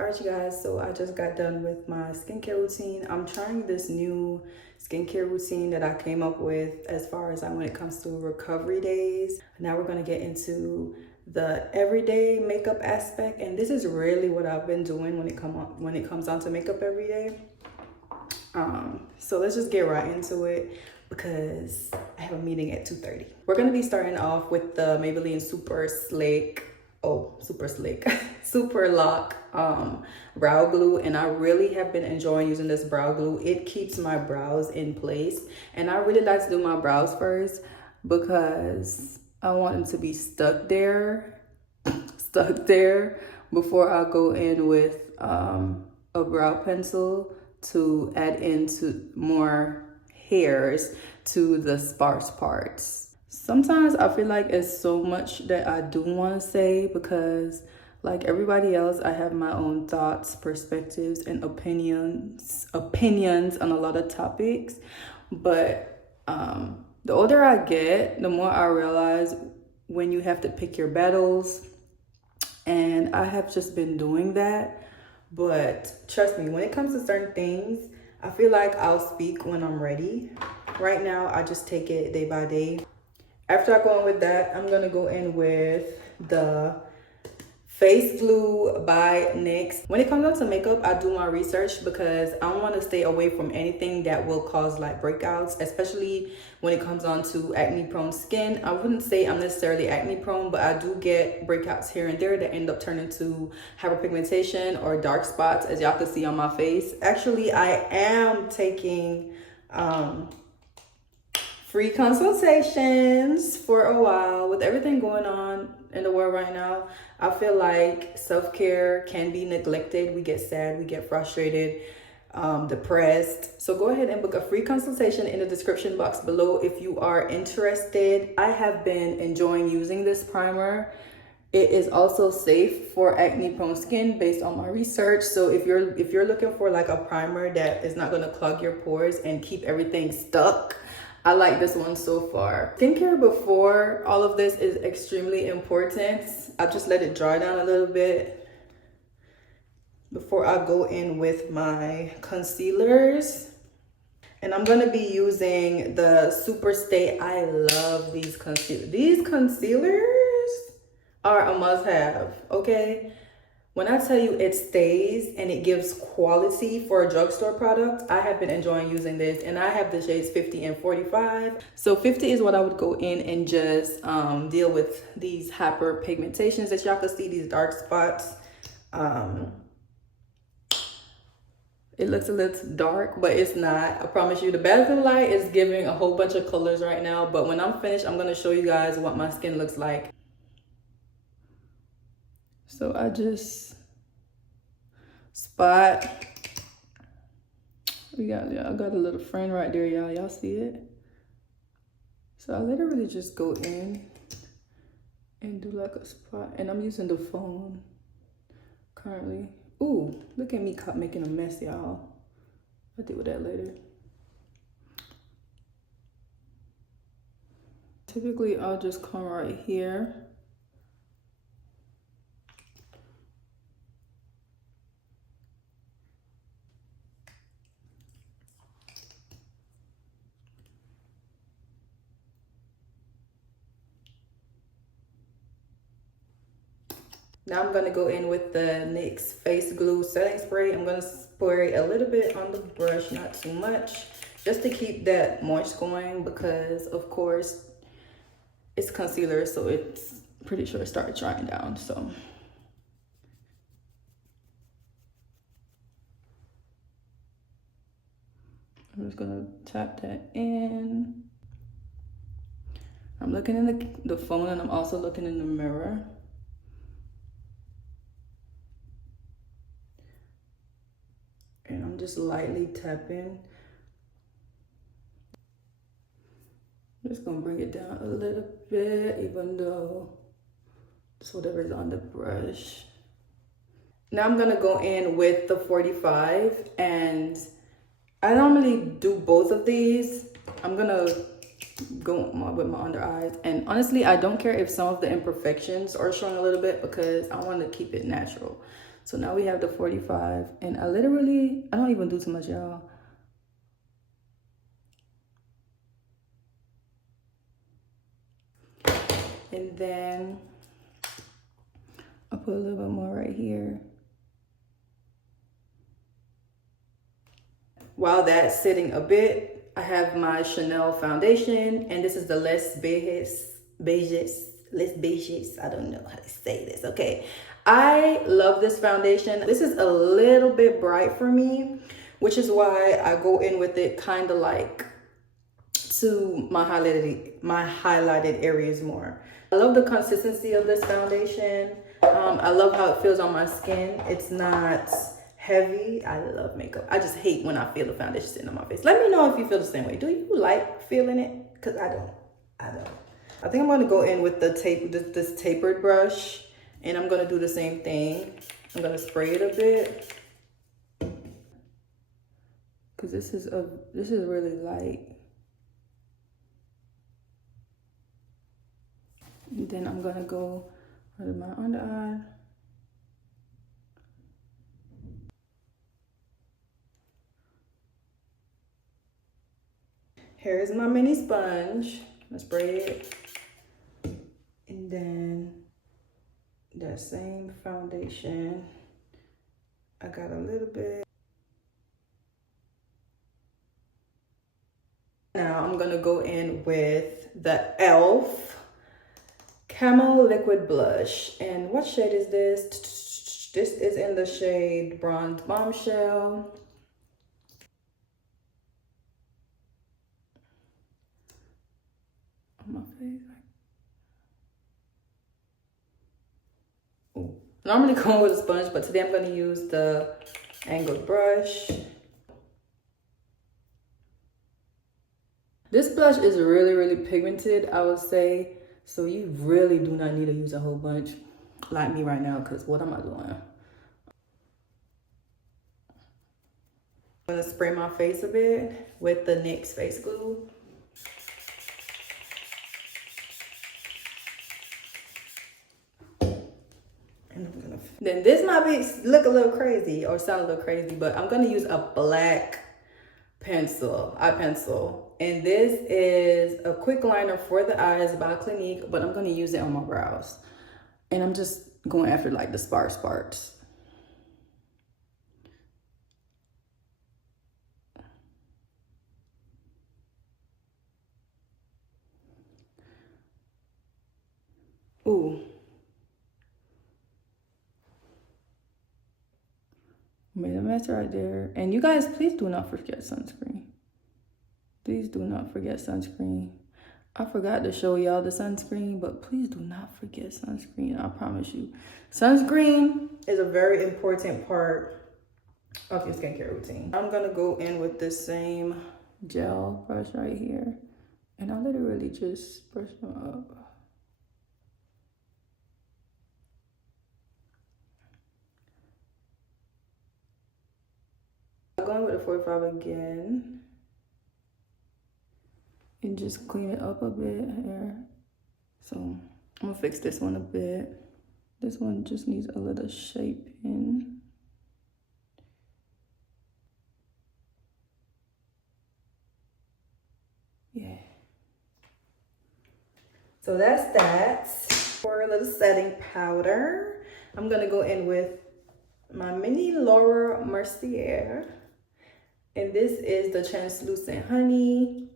Alright, you guys, so I just got done with my skincare routine. I'm trying this new skincare routine that I came up with as far as when it comes to recovery days. Now we're going to get into the everyday makeup aspect, and this is really what I've been doing when it comes on to makeup every day. So let's just get right into it because I have a meeting at 2:30. We're going to be starting off with the Maybelline Super Lock brow glue, and I really have been enjoying using this brow glue. It keeps my brows in place, and I really like to do my brows first because I want them to be stuck there before I go in with a brow pencil to add into more hairs to the sparse parts. Sometimes I feel like it's so much that I do want to say because like everybody else, I have my own thoughts, perspectives, and opinions on a lot of topics. But the older I get, the more I realize when you have to pick your battles. And I have just been doing that. But trust me, when it comes to certain things, I feel like I'll speak when I'm ready. Right now, I just take it day by day. After I go in with that, I'm going to go in with the face glue by NYX. When it comes down to makeup, I do my research because I want to stay away from anything that will cause like breakouts, especially when it comes on to acne prone skin. I wouldn't say I'm necessarily acne prone, but I do get breakouts here and there that end up turning to hyperpigmentation or dark spots, as y'all can see on my face. Actually, I am taking free consultations for a while. With everything going on in the world right now, I feel like self-care can be neglected. We get sad, we get frustrated, depressed. So go ahead and book a free consultation in the description box below if you are interested. I have been enjoying using this primer. It is also safe for acne prone skin based on my research. So if you're looking for like a primer that is not going to clog your pores and keep everything stuck, I like this one so far. Skincare before all of this is extremely important. I just let it dry down a little bit before I go in with my concealers. And I'm gonna be using the Super Stay. I love these concealers. These concealers are a must-have, okay? When I tell you it stays and it gives quality for a drugstore product, I have been enjoying using this, and I have the shades 50 and 45. So 50 is what I would go in and just deal with these hyperpigmentations that y'all can see, these dark spots. It looks a little dark, but it's not. I promise you, the bathroom light is giving a whole bunch of colors right now, but when I'm finished, I'm gonna show you guys what my skin looks like. So I just spot. I got a little friend right there, y'all. Y'all see it? So I literally just go in and do like a spot. And I'm using the phone currently. Ooh, look at me making a mess, y'all. I'll deal with that later. Typically, I'll just come right here. Now I'm gonna go in with the NYX Face Glue Setting Spray. I'm gonna spray a little bit on the brush, not too much, just to keep that moist going because of course it's concealer, so it's pretty sure it started drying down. So I'm just gonna tap that in. I'm looking in the phone, and I'm also looking in the mirror. And I'm just lightly tapping. I'm just gonna bring it down a little bit, even though it's whatever's on the brush. Now I'm gonna go in with the 45, and I normally do both of these. I'm gonna go with my under eyes, and honestly, I don't care if some of the imperfections are showing a little bit because I want to keep it natural. So now we have the 45, and I don't even do too much, y'all. And then I'll put a little bit more right here. While that's sitting a bit, I have my Chanel foundation, and this is the Les Beiges, I don't know how to say this, okay. I love this foundation. This is a little bit bright for me, which is why I go in with it kind of like to my highlighted areas more. I love the consistency of this foundation. I love how it feels on my skin. It's not heavy. I love makeup. I just hate when I feel the foundation sitting on my face. Let me know if you feel the same way. Do you like feeling it? Because I don't. I think I'm going to go in with the this tapered brush, and I'm going to do the same thing. I'm going to spray it a bit because this is really light. And then I'm going to go under my under eye. Here's my mini sponge. Let's spray it. And then that same foundation, I got a little bit. Now I'm gonna go in with the e.l.f. Camo Liquid Blush. And what shade is this? This is in the shade Bronze Bombshell. On my face. Ooh. Normally going with a sponge, but today I'm going to use the angled brush. This blush is really pigmented, I would say. So you really do not need to use a whole bunch like me right now, because what am I doing? I'm going to spray my face a bit with the NYX face glue. Then this might look a little crazy or sound a little crazy, but I'm going to use a black eye pencil. And this is a quick liner for the eyes by Clinique, but I'm going to use it on my brows. And I'm just going after like the sparse parts. Ooh. Made a mess right there. And you guys, please do not forget sunscreen. Please do not forget sunscreen. I forgot to show y'all the sunscreen, but please do not forget sunscreen. I promise you. Sunscreen is a very important part of your skincare routine. I'm gonna go in with this same gel brush right here. And I literally just brush them up. Going with the 45 again and just clean it up a bit here. So I'm gonna fix this one a bit. This one just needs a little shaping. Yeah. So that's that. For a little setting powder, I'm gonna go in with my mini Laura Mercier. And this is the Translucent Honey.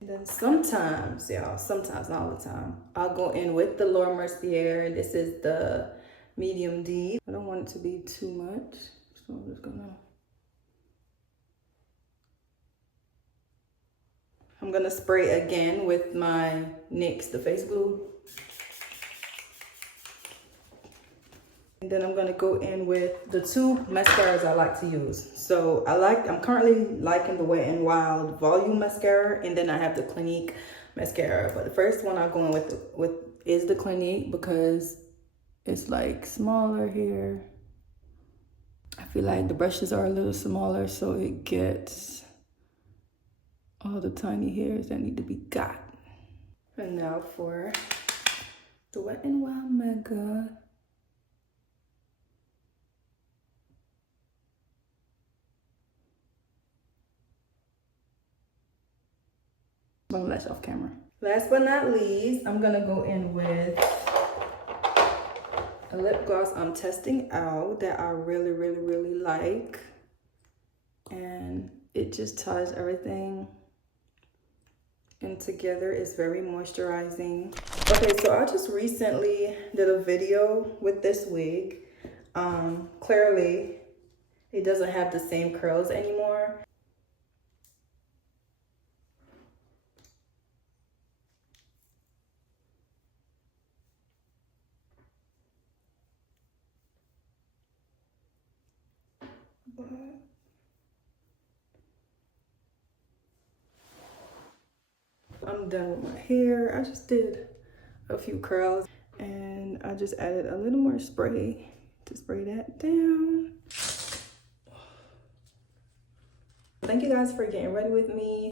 And then sometimes, y'all, sometimes, not all the time, I'll go in with the Laura Mercier. This is the medium D. I don't want it to be too much. So I'm just gonna spray again with my NYX, the face glue. And then I'm gonna go in with the two mascaras I like to use. So I'm currently liking the Wet n Wild Volume Mascara, and then I have the Clinique mascara. But the first one I'm going with is the Clinique because it's like smaller here. I feel like the brushes are a little smaller, so it gets all the tiny hairs that need to be got. And now for the Wet n Wild Mega. Long lash off camera. Last but not least, I'm gonna go in with a lip gloss I'm testing out that I really like. And it just ties everything in together. It's very moisturizing. Okay, so I just recently did a video with this wig. Clearly, it doesn't have the same curls anymore. I'm done with my hair. I just did a few curls and I just added a little more spray to spray that down. Thank you guys for getting ready with me.